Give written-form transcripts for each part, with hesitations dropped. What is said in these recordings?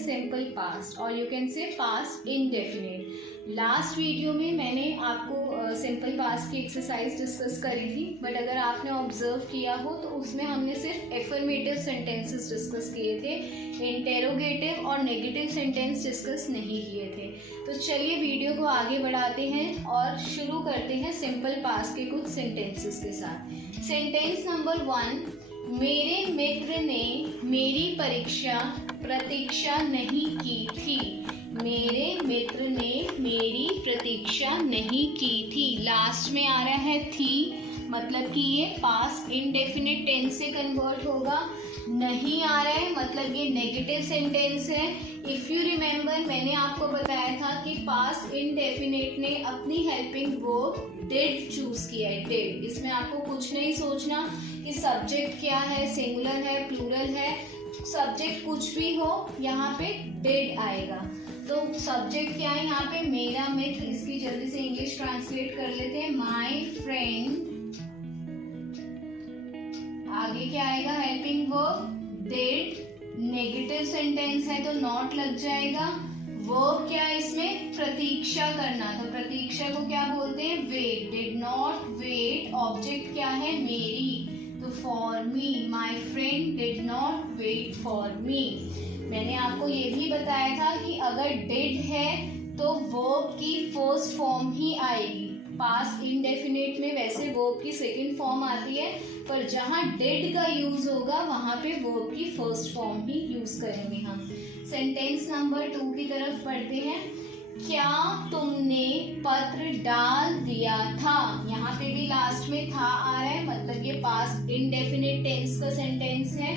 Simple past और you can say past indefinite. Last video में मैंने आपको सिंपल पास्ट की एक्सरसाइज डिस्कस करी थी, बट अगर आपने ऑब्जर्व किया हो तो उसमें हमने सिर्फ एफर्मेटिव सेंटेंसेस डिस्कस किए थे, इंटेरोगेटिव और नेगेटिव सेंटेंस डिस्कस नहीं किए थे। तो चलिए वीडियो को आगे बढ़ाते हैं और शुरू करते हैं सिंपल पास्ट के कुछ सेंटेंसेस के साथ। सेंटेंस नंबर 1, मेरे मित्र ने मेरी प्रतीक्षा नहीं की थी। मेरे मित्र ने मेरी प्रतीक्षा नहीं की थी। लास्ट में आ रहा है थी, मतलब कि ये पास्ट इंडेफिनिट टेंस से कन्वर्ट होगा। नहीं आ रहा है मतलब ये नेगेटिव सेंटेंस है। इफ़ यू रिमेंबर, मैंने आपको बताया था कि पास्ट इंडेफिनिट ने अपनी हेल्पिंग वर्ब डिड चूज किया है, डिड। इसमें आपको कुछ नहीं सोचना कि सब्जेक्ट क्या है, सिंगुलर है, प्लूरल है। सब्जेक्ट कुछ भी हो, यहाँ पे डिड आएगा। तो सब्जेक्ट क्या है यहाँ पे, मेरा मित्र। इसकी जल्दी से इंग्लिश ट्रांसलेट कर लेते हैं, माई फ्रेंड। आगे क्या आएगा, helping verb did. Negative sentence है तो नॉट लग जाएगा। वर्ब क्या है इसमें, प्रतीक्षा करना, तो प्रतीक्षा को क्या बोलते हैं, wait. Did not wait. Object क्या है, मेरी, तो for me. My friend did not wait for me. मैंने आपको ये भी बताया था कि अगर डिड है तो वर्ब की फर्स्ट फॉर्म ही आएगी। पास्ट इंडेफिनिट में वैसे वर्ब की सेकंड फॉर्म आती है, पर जहाँ डिड का यूज होगा वहाँ पे वर्ब की फर्स्ट फॉर्म ही यूज करेंगे हम। सेंटेंस नंबर 2 की तरफ पढ़ते हैं। क्या तुमने पत्र डाल दिया था। यहाँ पे भी लास्ट में था आ रहा है, मतलब ये पास्ट इंडेफिनिट टेंस का सेंटेंस है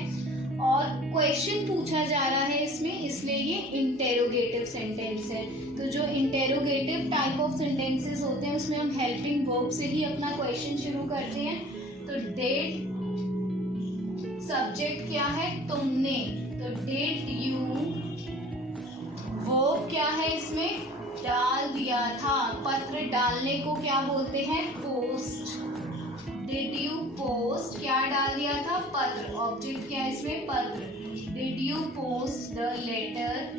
और क्वेश्चन पूछा जा रहा है इसमें, इसलिए ये इंटेरोगेटिव सेंटेंस है। तो जो इंटेरोगेटिव टाइप ऑफ सेंटेंसेस होते हैं उसमें हम हेल्पिंग वर्ब से ही अपना क्वेश्चन शुरू करते हैं। तो डिड, सब्जेक्ट क्या है, तुमने, तो डिड यू। वर्ब क्या है इसमें, डाल दिया था। पत्र डालने को क्या बोलते हैं, पोस्ट। डिड यू पोस्ट, क्या डाल दिया था, पत्र। ऑब्जेक्ट क्या है इसमें, पत्र। Did you post the letter,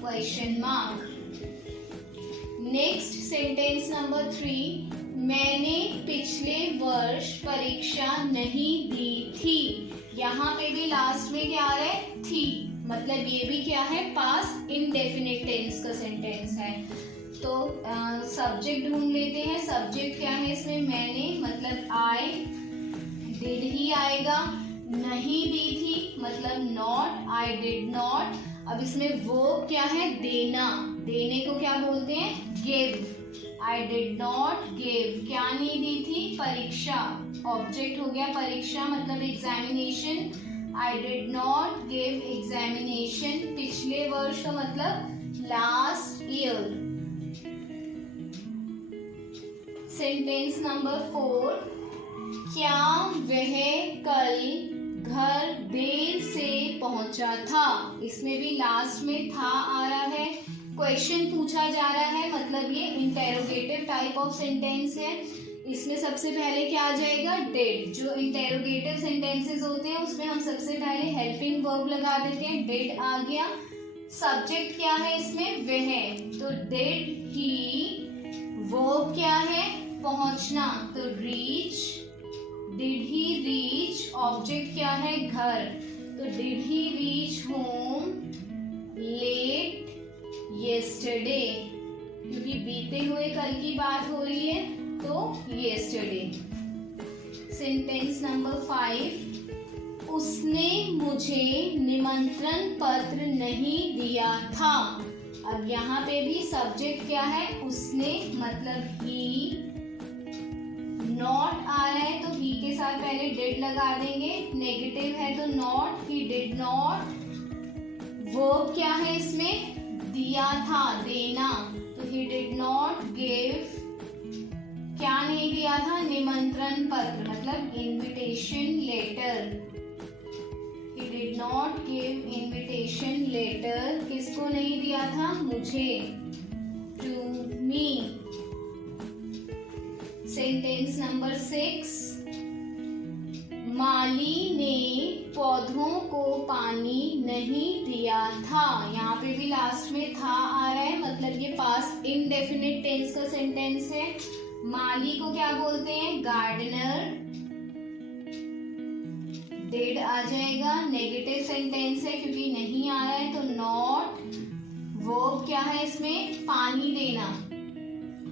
question mark. Next sentence number 3, मैंने पिछले वर्ष परीक्षा नहीं दी थी। यहाँ पे भी लास्ट में क्या आ रहा है, थी, मतलब ये भी क्या है, पास्ट इंडेफिनिट टेंस का सेंटेंस है। तो सब्जेक्ट ढूंढ लेते हैं। सब्जेक्ट क्या है इसमें, मैंने, मतलब आई। डिड ही आएगा। नहीं दी थी मतलब नॉट, आई डिड नॉट। अब इसमें वर्ब क्या है, देना। देने को क्या बोलते हैं, give. I did not give. क्या नहीं दी थी, परीक्षा। ऑब्जेक्ट हो गया परीक्षा, मतलब examination. I did not give examination। पिछले वर्ष का मतलब last year। सेंटेंस नंबर 4, क्या वह कल घर देर से पहुंचा था। इसमें भी लास्ट में था आ रहा है, क्वेश्चन पूछा जा रहा है, मतलब ये इंटेरोगेटिव टाइप ऑफ सेंटेंस है। इसमें सबसे पहले क्या आ जाएगा, डिड। जो इंटेरोगेटिव सेंटेंसेस होते हैं उसमें हम सबसे पहले हेल्पिंग वर्ब लगा देते हैं, डिड आ गया। सब्जेक्ट क्या है इसमें, वह, तो डिड ही। वर्ब क्या है, पहुंचना, तो reach. Did he reach. Object क्या है, घर, तो did he reach home late yesterday. क्योंकि बीते हुए कल की बात हो रही है तो yesterday। सेंटेंस नंबर 5, उसने मुझे निमंत्रण पत्र नहीं दिया था। अब यहाँ पे भी सब्जेक्ट क्या है, उसने, मतलब ही। नॉट आ रहा है तो ही के साथ पहले डिड लगा देंगे। नेगेटिव है तो not, he did not. Verb क्या है इसमें, दिया था, देना, तो ही डिड नॉट गिव। क्या नहीं दिया था, निमंत्रण पत्र, मतलब invitation letter. He did not give invitation letter। किसको नहीं दिया था, मुझे, to me। सेंटेंस नंबर 6, माली ने पौधों को पानी नहीं दिया था। यहाँ पे भी लास्ट में था आ रहा है, मतलब ये पास्ट इंडेफिनिट टेंस का सेंटेंस है। माली को क्या बोलते हैं? गार्डनर। डिड आ जाएगा, नेगेटिव सेंटेंस है क्योंकि नहीं आया है तो नॉट। वर्ब क्या है इसमें? पानी देना।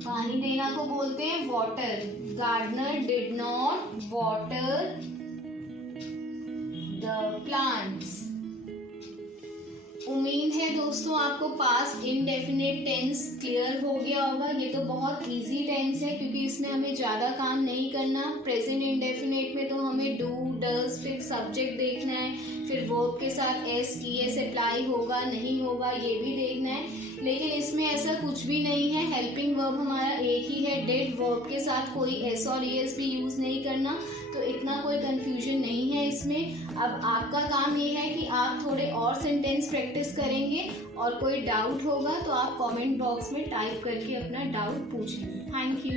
पानी देना को बोलते हैं water. Gardener did not water the plants. उम्मीद है दोस्तों आपको पास्ट इंडेफिनिट टेंस क्लियर हो गया होगा। ये तो बहुत इजी टेंस है क्योंकि इसमें हमें ज़्यादा काम नहीं करना। प्रेजेंट इंडेफिनिट में तो हमें डू, डज, फिर सब्जेक्ट देखना है, फिर वर्ब के साथ एस, ईएस अप्लाई होगा नहीं होगा ये भी देखना है। लेकिन इसमें ऐसा कुछ भी नहीं है। हेल्पिंग वर्ब हमारा एक ही है, डिड। वर्ब के साथ कोई एस और ईएस भी यूज़ नहीं करना, तो इतना कोई कंफ्यूजन नहीं है इसमें। अब आपका काम ये है कि आप थोड़े और सेंटेंस प्रैक्टिस करेंगे और कोई डाउट होगा तो आप कमेंट बॉक्स में टाइप करके अपना डाउट पूछेंगे। Thank you.